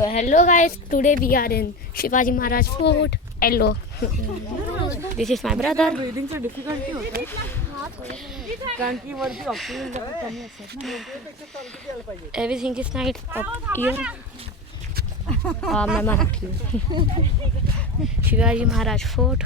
So hello guys, today we are in Shivaji Maharaj Fort. Hello. This is my brother. ब्रीदिंगचा difficulty होतं कारण की वरती oxygen कमी असतात ना. Everything is nice up here. मैं मराठी हूँ. शिवाजी महाराज फोर्ट.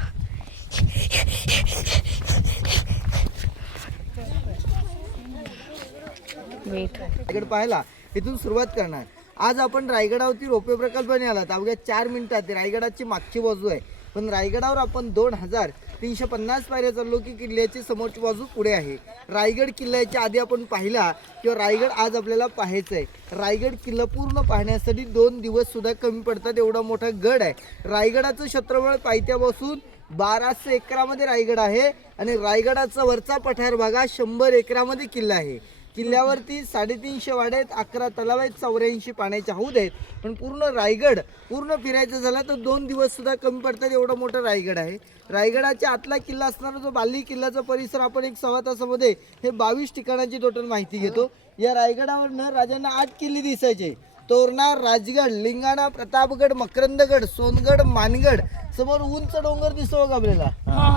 वेट. रायगड पाहायला इथून सुरुवात करणार. आज आपण रायगडावरती रोपवे प्रकल्पाने आलात. अवघ्या 4 मिनिटात रायगडाची मागची बाजू आहे, पण रायगडावर आपण 2350 पायऱ्या चाललो की किल्ल्याची समोरची बाजू पुढे आहे. रायगड किल्ल्याच्या आधी आपण पाहिला किंवा रायगड आज आपल्याला पाहायचं आहे. रायगड किल्ला पूर्ण पाहण्यासाठी 2 दिवस सुद्धा कमी पडतात, एवढा मोठा गड आहे. रायगडाचं क्षेत्रफळ पायथ्यापासून 1200 एकरामध्ये रायगड आहे आणि रायगडाचा वरचा पठार भागा 100 एकरामध्ये किल्ला आहे. किल्ल्यावरती 350 वाडे आहेत, 11 तलाव आहेत, 84 पाण्याचे हौद आहेत. पण पूर्ण रायगड पूर्ण फिरायचं झालं तर 2 दिवस सुद्धा कमी पडतात, एवढा मोठा रायगड आहे. रायगडाच्या आतला किल्ला असणारा जो बाली किल्ल्याचा परिसर आपण एक 1.25 तासामध्ये हे 22 ठिकाणांची टोटल माहिती घेतो. या रायगडावरनं राजांना 8 किल्ले दिसायचे. तोरणा, राजगड, लिंगाणा, प्रतापगड, मकरंदगड, सोनगड, मानगड. समोर उंच डोंगर दिसतो बघा आपल्याला,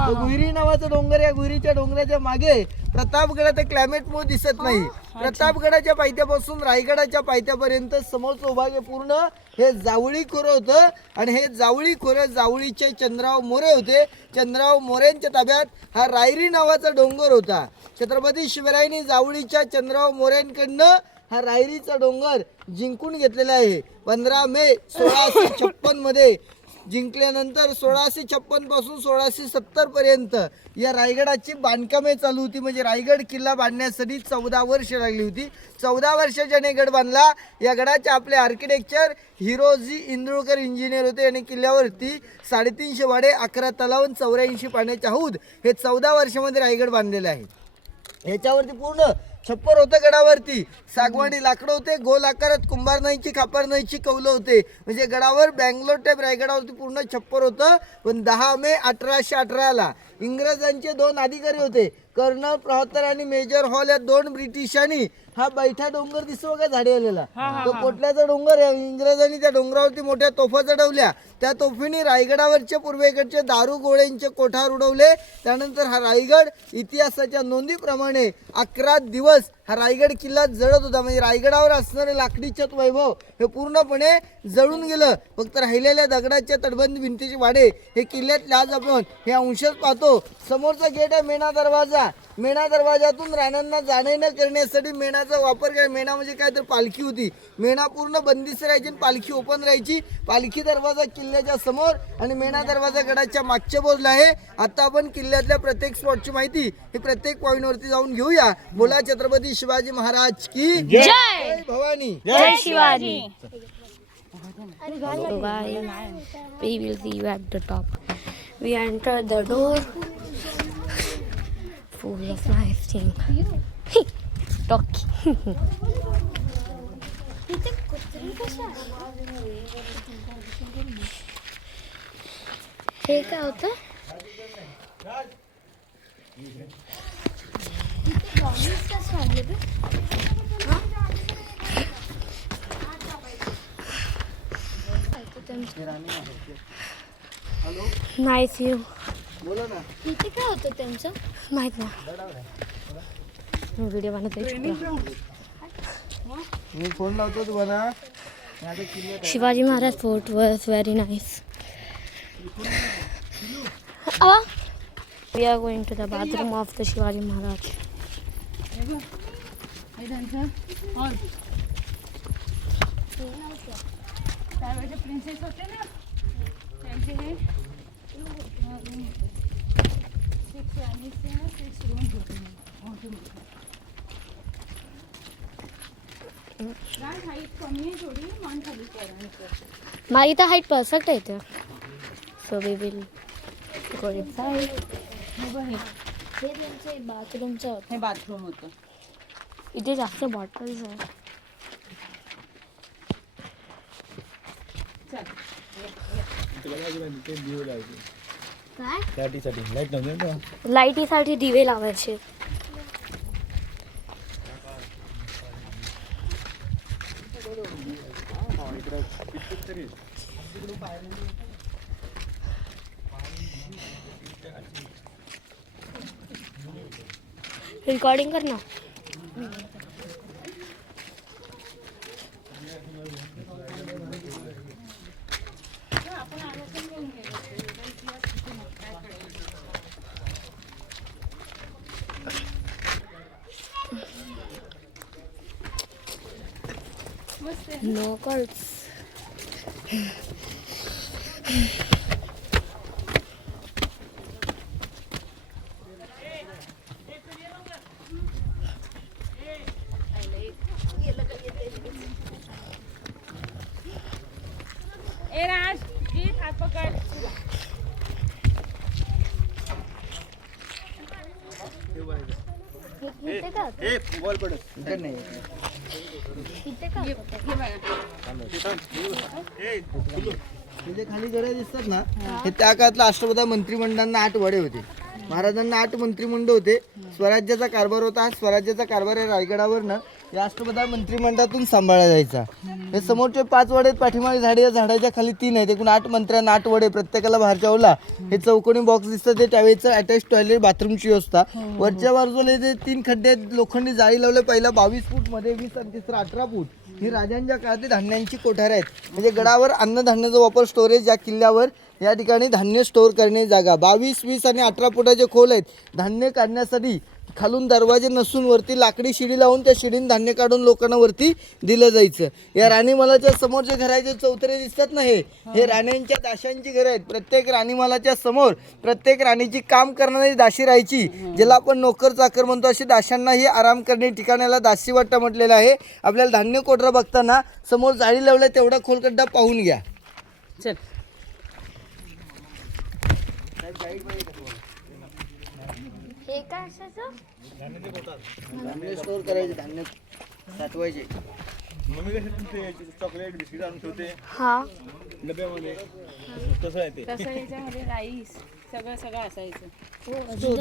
तो गुहिरी नावाचा डोंगर. या गुहिरीच्या डोंगराच्या मागे प्रतापगडाचं क्लायमेटमुळे दिसत नाही. प्रतापगडाच्या पायथ्यापासून रायगडाच्या पायथ्यापर्यंत समोरचं भाग पूर्ण हे जावळी खोरं होतं आणि हे जावळी खोरं जावळीचे चंद्रराव मोरे होते. चंद्रराव मोरेंच्या ताब्यात हा रायरी नावाचा डोंगर होता. छत्रपती शिवरायांनी जावळीच्या चंद्रराव मोरेंकडनं हा रायरीचा डोंगर जिंकून घेतलेला आहे. 15 मे 1656 मध्ये जिंकल्यानंतर 1656 पासून 1670 पर्यंत या रायगडाची बांधकामे चालू होती. म्हणजे रायगड किल्ला बांधण्यासाठी 14 वर्ष लागली होती. 14 वर्षाच्याने गड बांधला. या गडाचे आपले आर्किटेक्चर हिरोजी इंदुरकर इंजिनियर होते आणि किल्ल्यावरती 350 वाडे, 11 तलाव, 84 पाण्याचे हौद हे 14 वर्षामध्ये रायगड बांधलेले आहे. ह्याच्यावरती पूर्ण छप्पर होतं गडावरती. सागवानी लाकडं होते, गोल आकारात कुंभार नाहीची, खापर नाहीची कौलं होते. म्हणजे गडावर बँगलोर टाईप रायगडावरती पूर्ण छप्पर होतं. पण 10 मे 1818ला इंग्रजांचे 2 अधिकारी होते, कर्नल प्रहतर आणि मेजर हॉल. या 2 ब्रिटिशांनी हा बैठा डोंगर दिसतो का झाडे आलेला, तो कोटल्याचा डोंगर आहे. इंग्रजांनी त्या डोंगरावरती मोठ्या तोफा चढवल्या. त्या तोफीने रायगडावरच्या पूर्वेकडचे दारू गोळ्यांचे कोठार उडवले. त्यानंतर हा रायगड इतिहासाच्या नोंदीप्रमाणे 11 दिवस हा रायगड किल्ला जळत होता. म्हणजे रायगडावर असणारे लाकडी छत वैभव हे पूर्णपणे जळून गेलं. फक्त राहिलेल्या दगडाच्या तटबंदी भिंतीचे वाडे हे किल्ल्यातले आज आपण हे अंशच पाहतो. समोरचा गेट आहे मेणा दरवाजा. मेणा दरवाजातून राणांना जाणे न करण्यासाठी मेणाचा वापर काय, मेणा म्हणजे काय तर पालखी होती. मेणा पूर्ण बंदिस्त राहायची आणि पालखी ओपन राहायची. पालखी दरवाजा किल्ल्याच्या समोर आणि मेणा दरवाजा गडाच्या मागच्या बाजूला आहे. आता आपण किल्ल्यातल्या प्रत्येक स्पॉटची माहिती ही प्रत्येक पॉईंटवरती जाऊन घेऊया. बोला छत्रपती शिवाजी महाराज की जय. भवानी जय Shivaji. So guys, we will see you at the top. We enter the door. Full of nice thing. Talkie. हे काय होतं? Nice view. बोला ना. इथे काय होतं त्यांचं माहित नाही. व्हिडिओ बनवतो. मी फोन लावतो तुम्हाला. Shivaji Maharaj fort was very nice. We are going to the bathroom of the Shivaji Maharaj. Princess होते ना त्यांचे हे 6 रूम्स होते. हाईट कमी आहे थोडी, मान खाली करायचं. माझी तर हाईट परफेक्ट आहे इथे. So we will go inside. हे त्यांचे बाथरूमचं होतं. हे बाथरूम होतं. इथे जास्त बॉटल्स आहे. लाईटीसाठी दिवे लावायचे. रिकॉर्डिंग कर ना. No calls. ए राज गीत हात पकड. इथे का इकडे नाही. इथे का हे जे खाली गड्या दिसतात ना, हे त्या काळातल्या अष्टपदा मंत्रिमंडळांना 8 वडे होते. महाराजांना 8 मंत्रिमंडळ होते. स्वराज्याचा कारभार होता. हा स्वराज्याचा कारभार या रायगडावर ना या अष्टपदा मंत्रिमंडळातून सांभाळला जायचा. हे समोरचे 5 वडे पाठीमागे झाडे, या झाडाच्या खाली 3 आहेत. एकूण 8 मंत्र्यांना 8 वडे, प्रत्येकाला बाहेरच्या ओला. हे चौकोनी बॉक्स दिसतात ते त्यावेळेचं अटॅच टॉयलेट बाथरूमची व्यवस्था. वरच्या बाजूला जे 3 खड्डे आहेत, लोखंडी जाळी लावले. पहिला 22 फूट मध्ये 20 आणि तिसरा 18 फूट. ही राजांच्या काळातील धान्यांची कोठार आहेत. म्हणजे गडावर अन्नधान्याचा वापर, स्टोरेज, या किल्ल्यावर या ठिकाणी धान्य स्टोअर करण्याची जागा. 22, 20 आणि 18 फुटाचे खोल आहेत. धान्य काढण्यासाठी खालून दरवाजे नसून वरती लाकडी शिडी लावून त्या शिडीने धान्य काढून लोकांना वरती दिलं जायचं. या राणीमालाच्या समोरचे घराचे चौतरे दिसतात ना, हे राण्यांच्या दाशांची घरं आहेत. प्रत्येक राणीमालाच्या समोर प्रत्येक राणीची काम करणारी दाशी राहायची, ज्याला आपण नोकर चाकर म्हणतो. अशी दाशांना ही आराम करणे ठिकाणाला दासीवाटा म्हटलेलं आहे. आपल्याला धान्य कोठरा बघताना समोर जाळी लावल्या तेवढा खोलगड्डा पाहून घ्या. चल. हे काय असायचं? धान्य स्टोअर करायचे, धान्य साठवायचे. चॉकलेट बिस्किट आणून ठेवते हा. डब्यामध्ये. तसं आहे ते. तसं याच्यामध्ये राईस सगळं असायचं. स्टोर